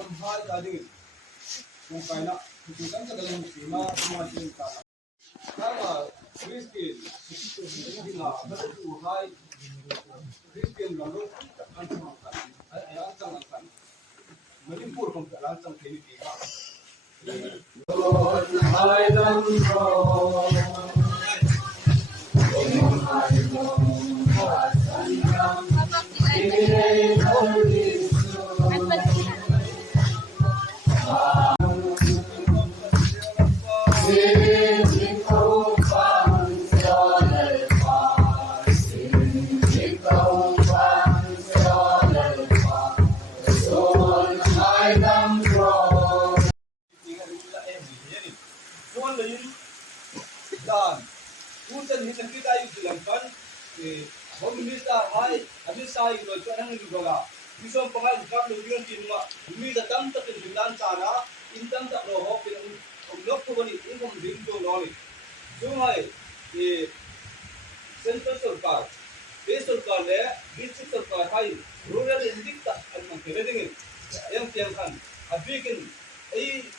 namhal ading tawngtaina tutukan sa dalang sima tumasin ka kama Christian dinga HYA Christian lalu ancang Manipur kung ancang Pilipina dan usan hisan kita yung silangkan pemilita hai habis saya itu orang yang juga bisa pengal kam lubian tinma umi datang tak tindan sana intan tak roh pin umlok ko bani ingom din do noli sungai central sarkar base sarkar le district sarkar hai rural indik tak alman kere dingin yang tiangkan abikin ai